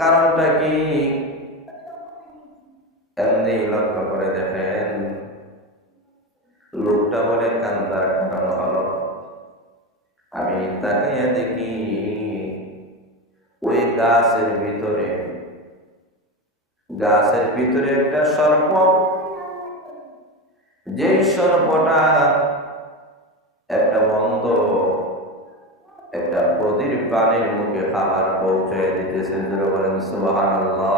কারণটা কি? এমনি লক্ষ্য করে দেখেন, লোকটা বলে কান্দার কারণ হলো, আমি তাকাইয়া দেখি ওই গাছের ভিতরে একটা সর্প, যেই সর্পটা একটা বন্ধ একটা প্রদীপ প্রাণীর মুখে খাবার পৌঁছে দিতেছে। বলেন সুবহানাল্লাহ।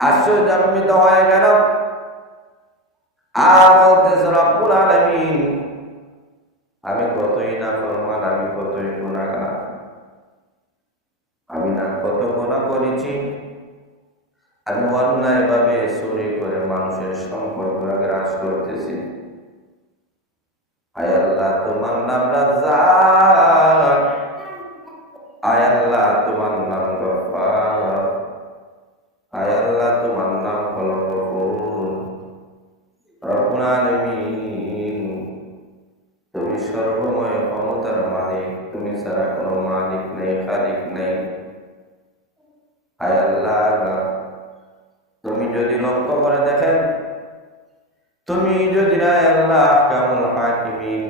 আশ্চর্যান্বিত হয়ে গেল, আর বলতেছে রব্বুল আলামিন, আমি কতই না ফরমান, আমি কতই গুনাহগার, আমি না কত গুনাহ করেছি, আমি অন্যায়ভাবে চুরি করে মানুষের সম্পদ গ্রাস করতেছি। আয় আল্লাহ, তোমার নাম রাজ্জাক, আয় আল্লাহ তোমার নাম গফফার, আয় আল্লাহ তোমার নাম হলো গফুর। রব্বুল আলামিন, তুমি সর্বময় ক্ষমতার মালিক, তুমি ছাড়া কোনো মালিক নেই, খালিক নেই। আয় আল্লাহ, তুমি যদি লক্ষ্য করে দেখেন, তুমি যদি না আল্লাহ আহকামুল হাকিমিন,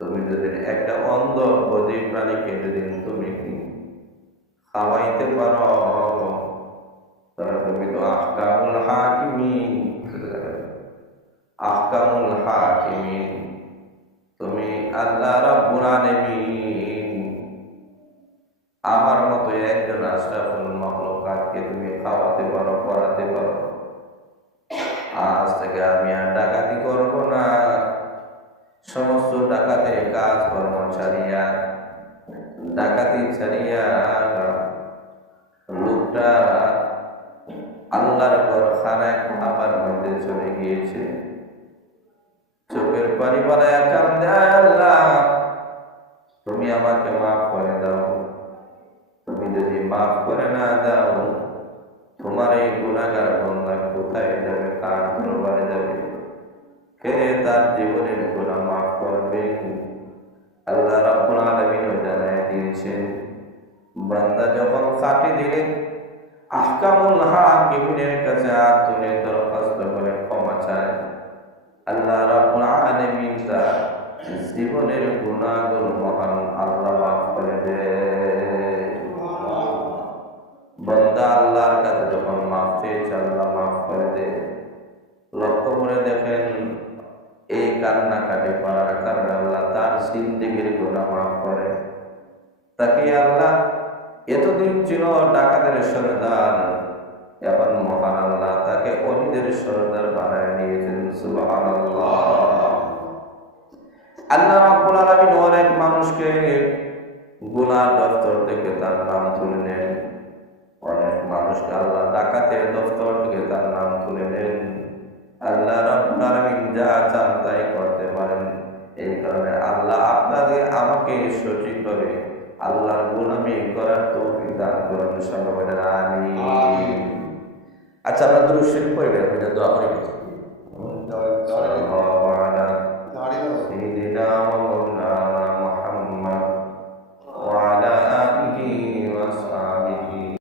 তুমি যদি একটা অন্ধ বধির প্রাণীকে যদি তুমি খাওয়াইতে পারো, তাহলে তুমি তো আহকামুল হাকিমিন, আহকামুল হাকিমিন, তুমি আল্লাহ রাব্বুল আলামিন। আমার মতো একজন আশরাফুল মাখলুকাতকে তুমি খাওয়াতে পারো, পড়াতে পারো। আজ থেকে আমি আর ডাকাতি করব না, সমস্ত ডাকাতের কাজ কর্ম ছাড়িয়া, ডাকাতি ছাড়িয়া লোকটা আল্লাহর ঘরখানায় খাবার মধ্যে চলে গিয়েছে। চোখের পানি বানায় কান্দে, আল্লাহ তুমি আমাকে মাফ করে দাও। তুমি যদি মাফ করে না দাও, তোমার এই গুনাহগার বান্দা কোথায় যাবে, কার দরবারে যাবে, কে তার জীবনের গুনাহ মাফ করবে? আল্লাহ রাব্বুল আলামিন জানায় দিয়েছেন, বান্দা যখন খাঁটি দিলে আহকামুল হাকিমের কাছে হাত তুলে দরখাস্ত করে ক্ষমা চায়, আল্লাহ রাব্বুল আলামিন তার জীবনের গুনাহগুলো মহান আল্লাহ মাফ করে দেয়। বান্দা আল্লাহর কাছে যখন মাফ চেয়েছে, আল্লাহ মাফ করে দেয়। লক্ষ্য করে দেখেন, এই কান্নাকাটি করার কারণে আল্লাহ তার জিন্দেগির গুনাহ মাফ করে। তাকে আল্লাহ এতদিন ছিল ডাকাতের সরদার, এখন মহান আল্লাহ তাকে অলিদের সরদার বানায় নিয়েছেন। সুবহানাল্লাহ। আল্লাহ রাব্বুল আলামিন অনেক মানুষকে গুনার দফতর থেকে তার নাম তুলে নেন, অনেক মানুষকে আল্লাহ ডাকাতের দফতর থেকে তার নাম তুলে নেন। আল্লাহ রাব্বুল আলামিন যা চান তাই করতে পারেন। এই কারণে আল্লাহ আপনাকে আমাকে সঠিক করে আল্লাহর গোলামি করার তৌফিক দান করুন। সবাই বলেন আমিন। আচ্ছা, আমরা দুরূদ শরীফ পড়ে দোয়া করি।